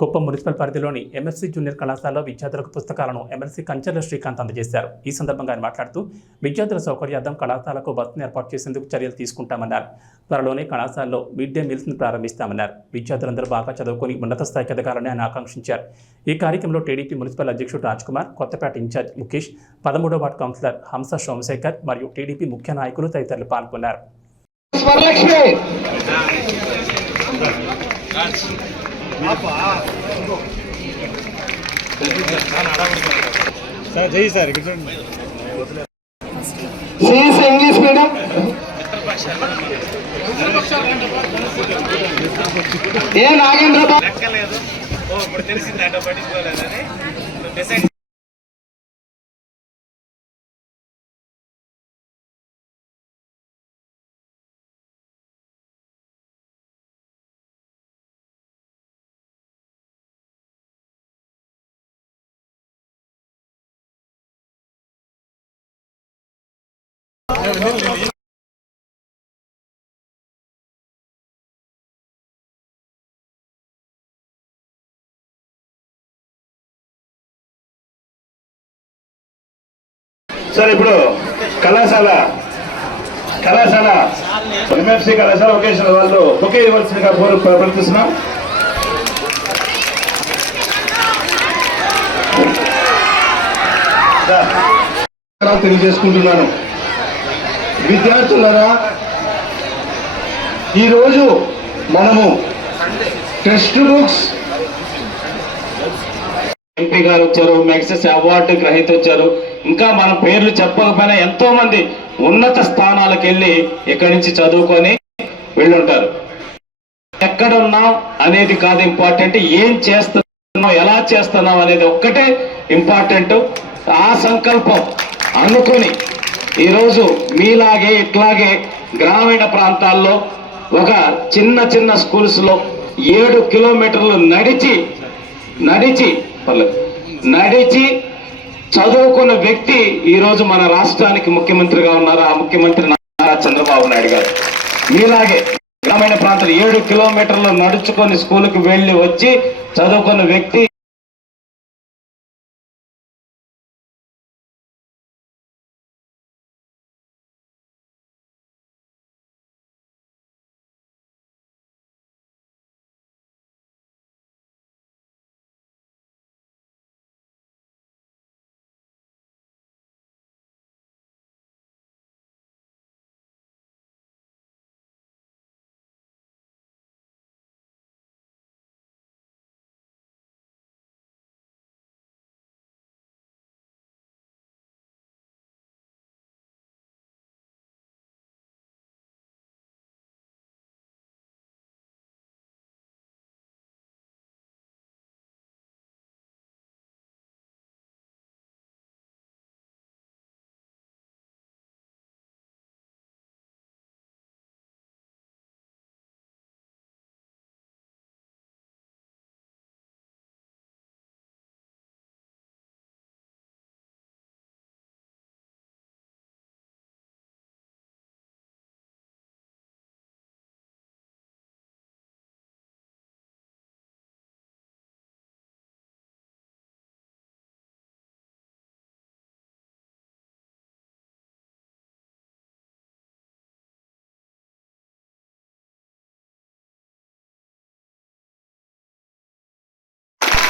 Kuppam municipal పరిధిలోని MSc junior కళాశాలలో విద్యార్థులకు పుస్తకాలను ఎమ్మెల్సీ కంచెల శ్రీకాంత్ అందజేశారు. ఈ సందర్భంగా ఆయన మాట్లాడుతూ విద్యార్థుల సౌకర్యార్థం కళాశాలకు బస్సును ఏర్పాటు చేసేందుకు చర్యలు తీసుకుంటామన్నారు. త్వరలోనే కళాశాలలో మిడ్ డే మీల్స్ను ప్రారంభిస్తామన్నారు. విద్యార్థులందరూ బాగా చదువుకొని ఉన్నత స్థాయికి ఎదగాలని ఆయన ఆకాంక్షించారు. ఈ కార్యక్రమంలో టీడీపీ మున్సిపల్ అధ్యక్షుడు రాజ్ కుమార్ కొత్తపేట ఇన్ఛార్జ్ ముఖేష్ పదమూడవ వార్డు కౌన్సిలర్ హంస సోమశేఖర్ మరియు టీడీపీ ముఖ్య నాయకులు తదితరులు పాల్గొన్నారు. సార్ జై సార్ ఇక్కడ ఇంగ్లీష్ మీడియం. ఏ నాగేంద్ర బాబు లెక్కలేదు. ఓ ఇప్పుడు తెలిసింది సార్ ఇప్పుడు కళాశాల కళాశాల ఎంఎఫ్సి కళాశాల ఒకేషన్ వాళ్ళు బుకే ఇవ్వాల్సిందిగా కోరు ప్రవర్తిస్తున్నాం తెలియజేసుకుంటున్నాను. విద్యార్థులరా ఈరోజు మనము టెక్స్ట్ బుక్స్ ఎంపీ గారు వచ్చారు మెక్సెస్ అవార్డు గ్రహీత వచ్చారు. ఇంకా మన పేర్లు చెప్పకపోయినా ఎంతో మంది ఉన్నత స్థానాలకు వెళ్ళి ఇక్కడి నుంచి చదువుకొని వెళ్ళుంటారు. ఎక్కడ ఉన్నాం అనేది కాదు ఇంపార్టెంట్ ఏం చేస్తున్నాం ఎలా చేస్తున్నాం అనేది ఒక్కటే ఇంపార్టెంట్ ఆ సంకల్పం అనుకొని ఈరోజు మీలాగే ఇట్లాగే గ్రామీణ ప్రాంతాల్లో ఒక చిన్న చిన్న స్కూల్స్లో ఏడు కిలోమీటర్లు నడిచి నడిచి నడిచి చదువుకున్న వ్యక్తి ఈరోజు మన రాష్ట్రానికి ముఖ్యమంత్రిగా ఉన్నారు. ఆ ముఖ్యమంత్రి నారా చంద్రబాబు నాయుడు గారు. మీలాగే గ్రామీణ ప్రాంతాలు ఏడు కిలోమీటర్లు నడుచుకొని స్కూల్కి వెళ్ళి వచ్చి చదువుకున్న వ్యక్తి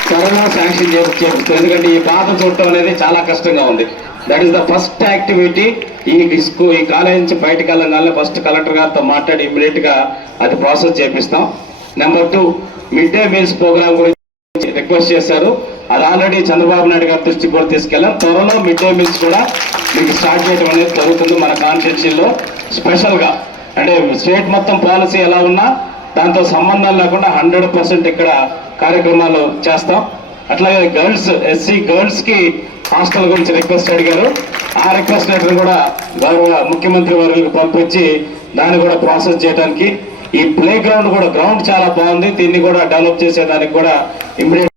త్వరగా శాంక్షన్ చేయించు ఎందుకంటే ఈ పాత చూడటం అనేది చాలా కష్టంగా ఉంది. That is the first activity ఈ డిస్కు ఈ కాలేజ్ నుంచి బయటకు వెళ్ళగానే ఫస్ట్ కలెక్టర్ గారితో మాట్లాడి ఇమ్మీడియట్గా అది ప్రాసెస్ చేపిస్తాం. Number two mid day meals programme గురించి రిక్వెస్ట్ చేశారు. అది ఆల్రెడీ చంద్రబాబు నాయుడు గారి దృష్టికి కూడా తీసుకెళ్ళాం. త్వరలో మిడ్ డే మీల్స్ కూడా మీకు స్టార్ట్ చేయడం అనేది జరుగుతుంది మన కాన్స్టిట్యూన్సీలో స్పెషల్గా అంటే స్టేట్ మొత్తం పాలసీ ఎలా ఉన్నా దాంతో సంబంధం లేకుండా హండ్రెడ్ పర్సెంట్ ఇక్కడ కార్యక్రమాలు చేస్తాం. అట్లాగే గర్ల్స్ ఎస్సీ గర్ల్స్కి హాస్టల్ గురించి రిక్వెస్ట్ అడిగారు. ఆ రిక్వెస్ట్ లెటర్ కూడా గౌరవ ముఖ్యమంత్రి వారికి పంపించి దాన్ని కూడా ప్రాసెస్ చేయడానికి ఈ ప్లే గ్రౌండ్ కూడా గ్రౌండ్ చాలా బాగుంది. దీన్ని కూడా డెవలప్ చేసేదానికి కూడా ఇమ్మీడియట్